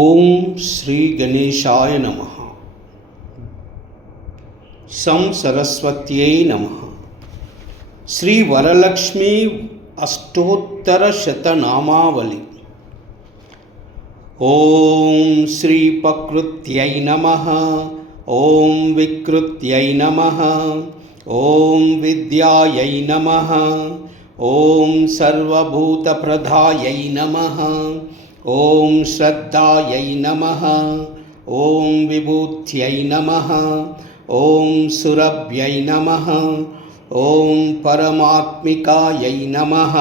ఓం శ్రీ గణేశాయ నమః. సం సరస్వత్యై నమః. శ్రీ వరలక్ష్మీ అష్టోత్తర శతనామావళి. ఓం శ్రీ ప్రకృత్యై నమః. ఓం వికృత్యై నమః. ఓం విద్యాయై నమః. ఓం సర్వభూతప్రదాయై నమః. ఓం శ్రద్ధాయై నమః. ఓం విభూత్యై నమః. ఓం సురభ్యై నమః. ఓం పరమాత్మికాయై నమః.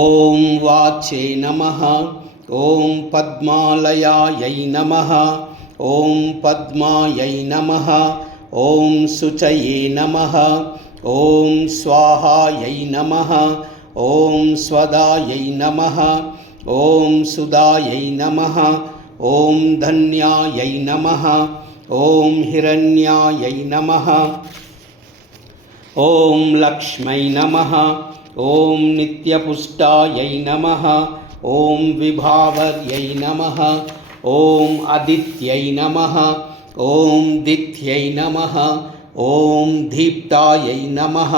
ఓం వాచే నమః. ఓం పద్మాలయాయై నమః. ఓం పద్మాయై నమః. ఓం శుచయే నమః. ఓం స్వాహాయై నమః. ఓం స్వదాయై నమః. ఓం సుదాయై నమః. ఓం ధన్యాయై నమః. ఓం హిరణ్యాయై నమః. ఓం లక్ష్మై నమః. ఓం నిత్యపుష్టాయై నమః. ఓం విభావర్యై నమః. ఓం అదిత్యై నమః. ఓం దిత్యై నమః. ఓం దీప్తాయై నమః.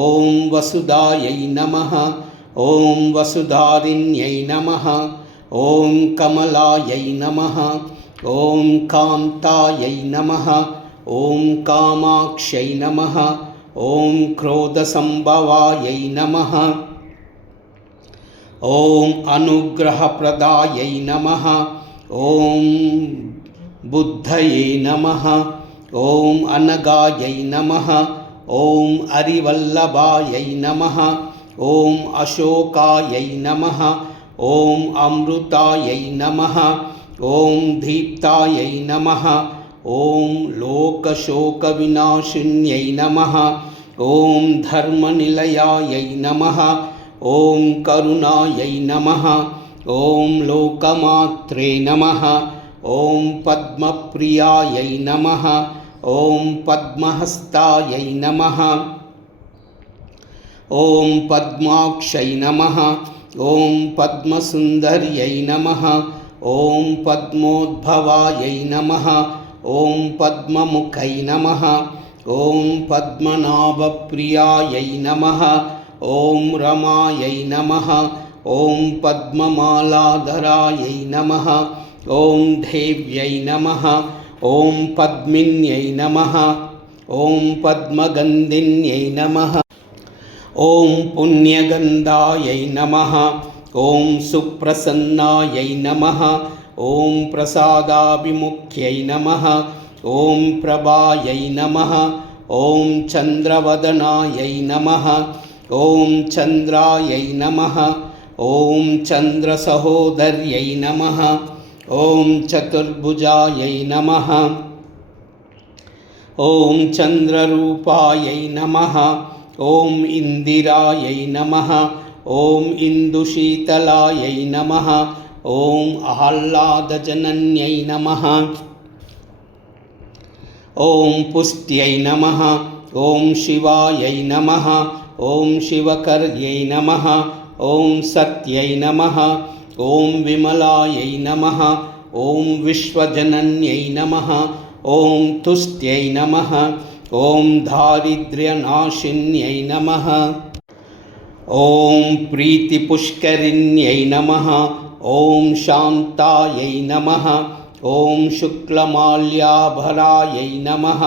ఓం వసుదాయై నమః. ఓం వసుధారిణ్యై నమః. ఓం కమలాయై నమః. ఓం కాంతాయై నమః. ఓం కామాక్షై నమః. ఓం క్రోధసంభవాయై నమః. ఓం అనుగ్రహప్రదాయై నమః. ఓం బుద్ధయే నమః. ఓం అనగాయై నమః. ఓం అరివల్లభాయై నమః. ఓం అశోకాయై నమః. ఓం అమృతాయై నమః. ఓం దీప్తాయై నమః. ఓం లోకశోకవినాశిన్యై నమః. ఓం ధర్మనిలయాయై నమః. ఓం కరుణాయై నమః. ఓం లోకమాత్రే నమః. ఓం పద్మప్రియాయై నమః. ఓం పద్మహస్తాయై నమః. ఓం పద్మాక్షై నమః. ఓం పద్మసుందర్యై నమః. ఓం పద్మోద్భవాయై నమః. ఓం పద్మముఖై నమః. ఓం పద్మనాభప్రియాయై నమః. ఓం రమాయై నమః. ఓం పద్మమాలాధరాయై నమః. ఓం దేవ్యై నమః. ఓం పద్మిన్యై నమః. ఓం పద్మగంధిన్యై నమః. ఓం పుణ్యగంధాయై నమః. ఓం సుప్రసన్నాయై నమః. ఓం ప్రసాదాభిముఖ్యై నమః. ఓం ప్రభాయై నమః. ఓం చంద్రవదనాయై నమః. ఓం చంద్రాయై నమః. ఓం చంద్రసహోదర్యై నమః. ఓం చతుర్భుజాయై నమః. ఓం చంద్రరూపాయై నమః. ఓం ఇందిరాయై నమః. ఓం ఇందుశీతలాయై నమః. ఓం ఆహ్లాదజనన్యై నమః. ఓం పుష్ట్యై నమః. ఓం శివాయై నమః. ఓం శివకర్యై నమః. ఓం సత్యై నమః. ఓం విమలాయై నమః. ఓం విశ్వజనన్యై నమః. ఓం తుష్ట్యై నమః. ఓం దారిద్ర్యనాశిన్యై నమః. ఓం ప్రీతిపుష్కరిణ్యై నమః. ఓం శాంతాయై నమః. ఓం శుక్లమాల్యాభరాయై నమః.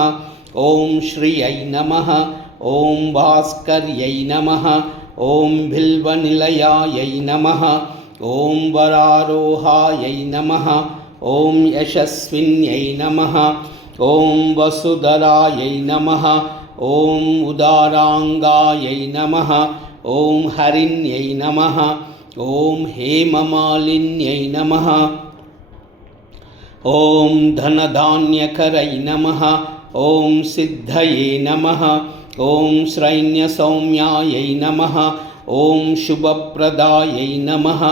ఓం శ్రియై నమః. ఓం భాస్కర్యై నమః. ఓం బిల్వనిలయాయై నమః. ఓం వరారోహాయై నమః. ఓం యశస్విన్యై నమః. ఓం వసుధరాయై నమః. ఓం ఉదారాంగాయై నమః. ఓం హరిణ్యై నమః. ఓం హేమమాలిన్యై నమః. ఓం ధనధాన్యకరై నమః. ఓం సిద్ధయే నమః. ఓం శ్రైన్యసౌమ్యాయై నమః. ఓం శుభప్రదాయై నమః.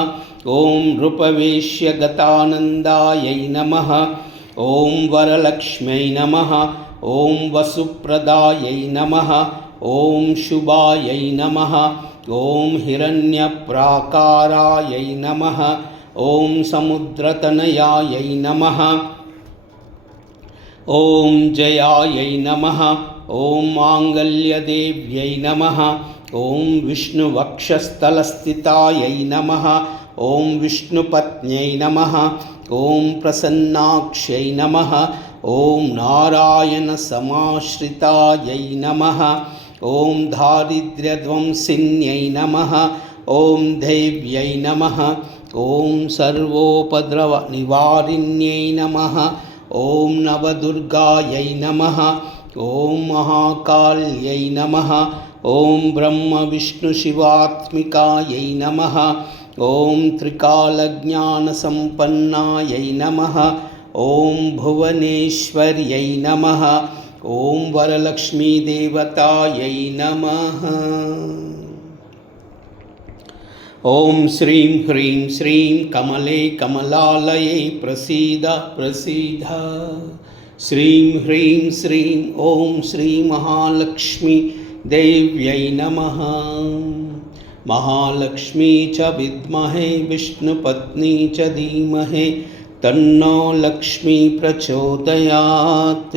ఓం నృపవేశ్యగతానందాయై నమః. ఓం వరలక్ష్మ్యై నమః. ఓం వసుప్రదాయై నమః. ఓం శుభాయై నమః. ఓం హిరణ్యప్రాకారాయై నమః. ॐ समुद्रतनयायै नमः। ॐ जयायै नमः। ॐ माङ्गल्यदेव्यै नमः। ॐ विष्णुवक्षस्थलस्थितायै नमः। ॐ विष्णुपत्न्यै नमः। ॐ प्रसन्नाक्ष्यै नमः। ॐ नारायणसमाश्रितायै नमः। ॐ दारिद्र्यध्वंसिन्यै नमः। ॐ देव्यै नमः। ॐ सर्वोपद्रवनिवारिण्यै नमः। ॐ नवदुर्गायै नमः। ॐ महाकाल्यै नमः। ॐ ब्रह्मविष्णुशिवात्मिकायै नमः। ॐ त्रिकालज्ञानसम्पन्नायै नमः। ॐ भुवनेश्वर्यै नमः। ॐ वरलक्ष्मीदेवतायै नमः। ॐ श्रीं ह्रीं श्रीं कमले कमलालये प्रसीद प्रसीद। श्रीं ह्रीं श्रीं ॐ श्रीमहालक्ष्मी देव्यै नमः। महालक्ष्मी च विद्महे विष्णुपत्नी च धीमहि तन्नो लक्ष्मी प्रचोदयात्।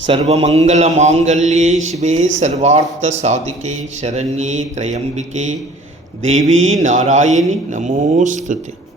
सर्वमङ्गलमाङ्गल्ये शिवे सर्वार्थसाधिके शरण्ये त्र्यम्बिके देवी नारायणि नमोस्तुते।